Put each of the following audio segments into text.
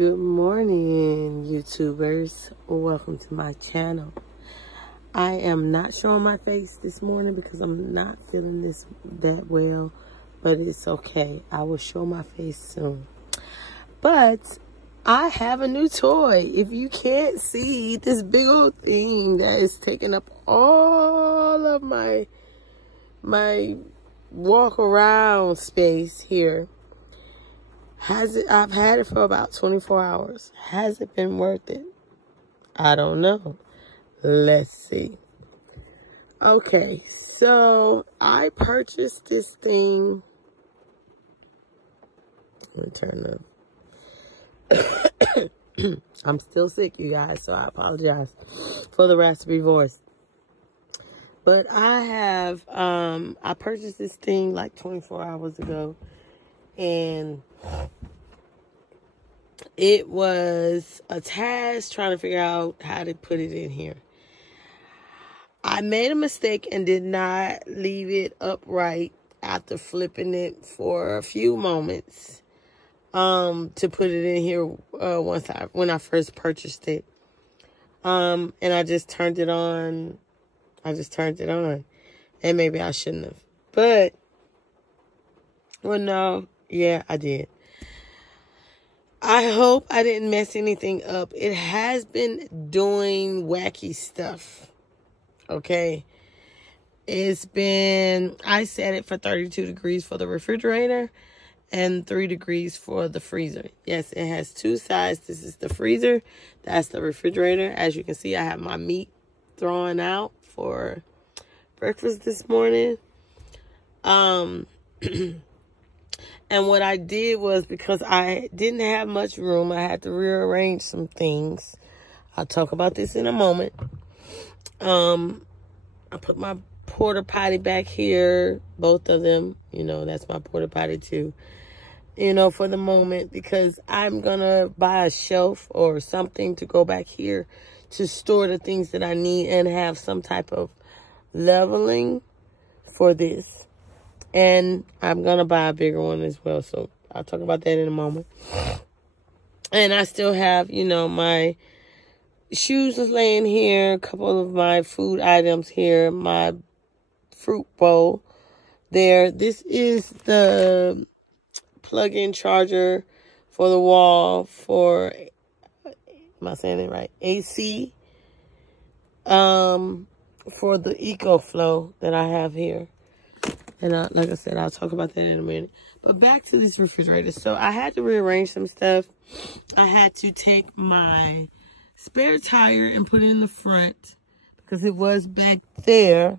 Good morning, YouTubers. Welcome to my channel. I am not showing my face this morning because I'm not feeling that well, but it's okay. I will show my face soon. But I have a new toy. If you can't see this big old thing that is taking up all of my walk around space here. I've had it for about 24 hours. Has it been worth it? I don't know. Let's see. Okay, so I purchased this thing. Let me turn up. I'm still sick, you guys, so I apologize for the raspy voice. But I purchased this thing like 24 hours ago. And it was a task trying to figure out how to put it in here. I made a mistake and did not leave it upright after flipping it for a few moments to put it in here when I first purchased it. And I just turned it on. And maybe I shouldn't have. But, well, no. Yeah, I did. I hope I didn't mess anything up. It has been doing wacky stuff. Okay. I set it for 32 degrees for the refrigerator and 3 degrees for the freezer. Yes, it has two sides. This is the freezer. That's the refrigerator. As you can see, I have my meat thrown out for breakfast this morning. And what I did was, because I didn't have much room, I had to rearrange some things. I'll talk about this in a moment. I put my porta potty back here, both of them. You know, that's my porta potty too. You know, for the moment, because I'm going to buy a shelf or something to go back here to store the things that I need and have some type of leveling for this. And I'm going to buy a bigger one as well. So I'll talk about that in a moment. And I still have, you know, my shoes laying here. A couple of my food items here. My fruit bowl there. This is the plug-in charger for the wall for, am I saying it right? AC. For the EcoFlow that I have here. And like I said, I'll talk about that in a minute. But back to this refrigerator. So I had to rearrange some stuff. I had to take my spare tire and put it in the front because it was back there.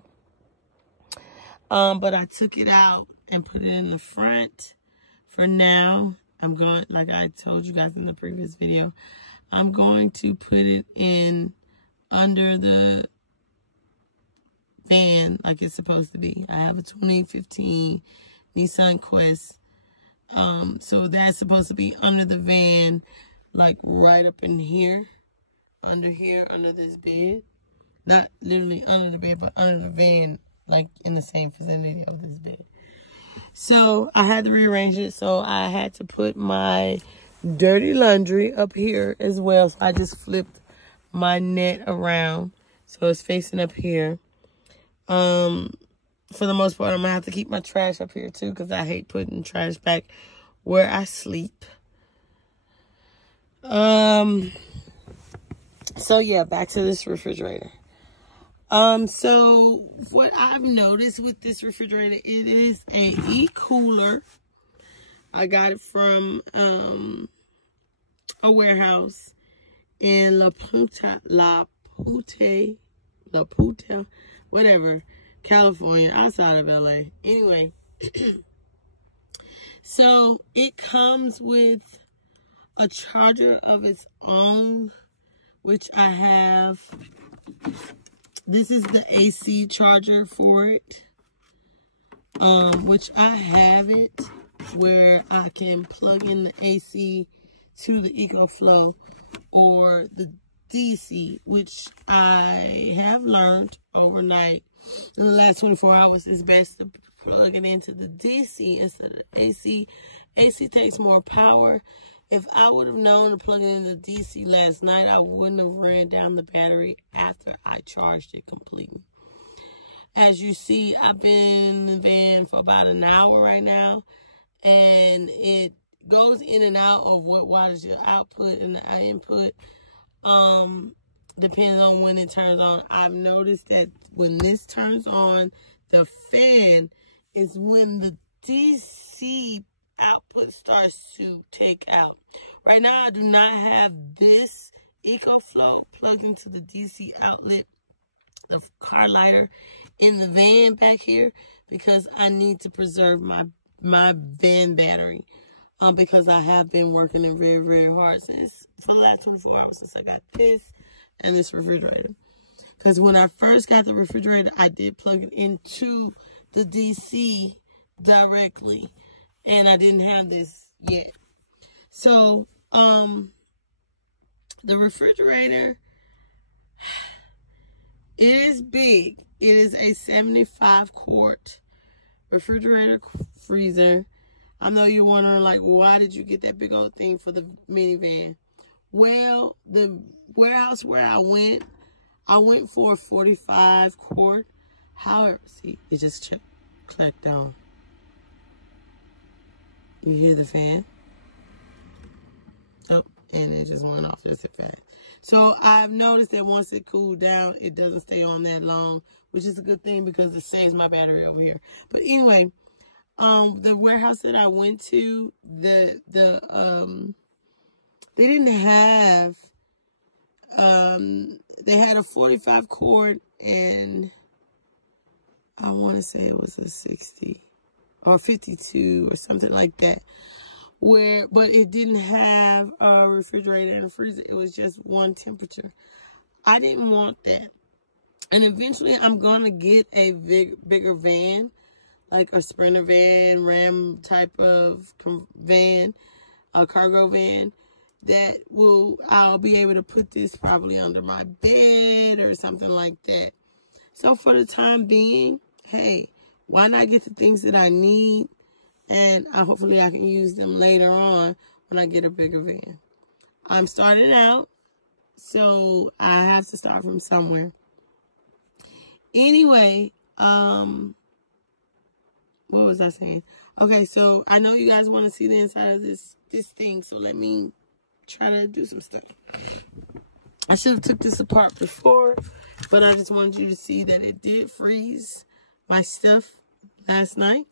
But I took it out and put it in the front. For now, I'm going, like I told you guys in the previous video, I'm going to put it in under the van like it's supposed to be. I have a 2015 Nissan Quest. So that's supposed to be under the van, like right up in here, under this bed. Not literally under the bed, but under the van, like in the same vicinity of this bed. So I had to rearrange it. So I had to put my dirty laundry up here as well. So I just flipped my net around so it's facing up here. For the most part, I'm gonna have to keep my trash up here too, because I hate putting trash back where I sleep. So yeah, back to this refrigerator. So what I've noticed with this refrigerator, it is a Kooler. I got it from, a warehouse in La Punta, whatever, California, outside of LA. Anyway, so it comes with a charger of its own, which I have. This is the AC charger for it, which I have it where I can plug in the AC to the EcoFlow or the DC, which I have learned overnight in the last 24 hours it's best to plug it into the DC instead of the AC. AC takes more power If I would have known to plug it in the DC last night, I wouldn't have ran down the battery after I charged it completely. As you see, I've been in the van for about an hour right now, and it goes in and out of what wattage your output and the input. Depends on when it turns on. I've noticed that when this turns on, the fan is when the DC output starts to take out. Right now, I do not have this EcoFlow plugged into the DC outlet, the car lighter in the van back here, because I need to preserve my van battery. Because I have been working it very, very hard for the last 24 hours since I got this and this refrigerator. Because when I first got the refrigerator, I did plug it into the DC directly, and I didn't have this yet. So, the refrigerator, it is big. It is a 75-quart refrigerator freezer. I know you're wondering, like, why did you get that big old thing for the minivan? Well, the warehouse where I went for a 45-quart. However, see, it just clicked on. You hear the fan? Oh, and it just went off just a fast. So I've noticed that once it cooled down, it doesn't stay on that long, which is a good thing because it saves my battery over here. But anyway, the warehouse that I went to, they didn't have, they had a 45-quart, and I want to say it was a 60 or 52 or something like that, but it didn't have a refrigerator and a freezer. It was just one temperature. I didn't want that. And eventually I'm going to get a bigger van, like a Sprinter van, Ram type of van, a cargo van, I'll be able to put this probably under my bed or something like that. So for the time being, hey, why not get the things that I need, and hopefully I can use them later on when I get a bigger van. I'm starting out, so I have to start from somewhere. Anyway, what was I saying? Okay, so I know you guys want to see the inside of this thing, so let me try to do some stuff. I should have took this apart before, but I just wanted you to see that it did freeze my stuff last night.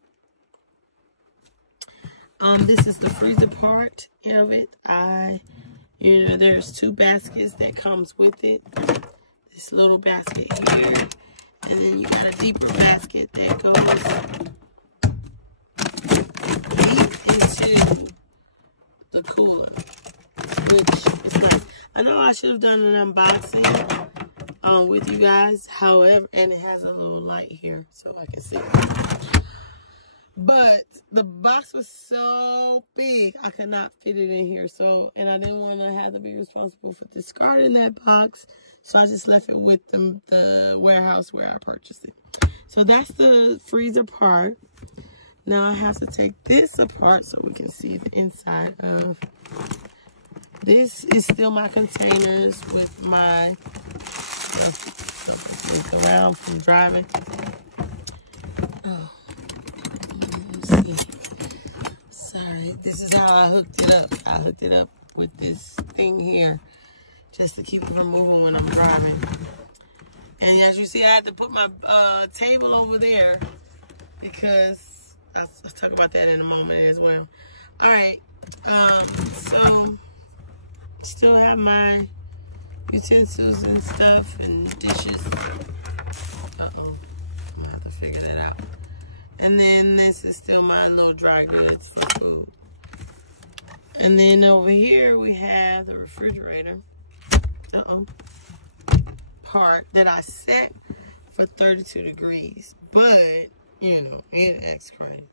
This is the freezer part of it. There's 2 baskets that comes with it. This little basket here, and then you got a deeper basket that goes deep into the cooler, which is nice. I know I should have done an unboxing with you guys, however, and it has a little light here so I can see it. But the box was so big, I could not fit it in here. And I didn't want to have to be responsible for discarding that box, so I just left it with the warehouse where I purchased it. So that's the freezer part. Now I have to take this apart so we can see the inside of. This is still my containers with my stuff that's moved around from driving. Oh, let's see. Sorry, this is how I hooked it up. I hooked it up with this thing here just to keep it from moving when I'm driving. And as you see, I had to put my table over there because I'll talk about that in a moment as well. All right, so still have my utensils and stuff and dishes. I'm gonna have to figure that out. And then this is still my little dry goods for food. And then over here we have the refrigerator part that I set for 32 degrees. But, it acts crazy.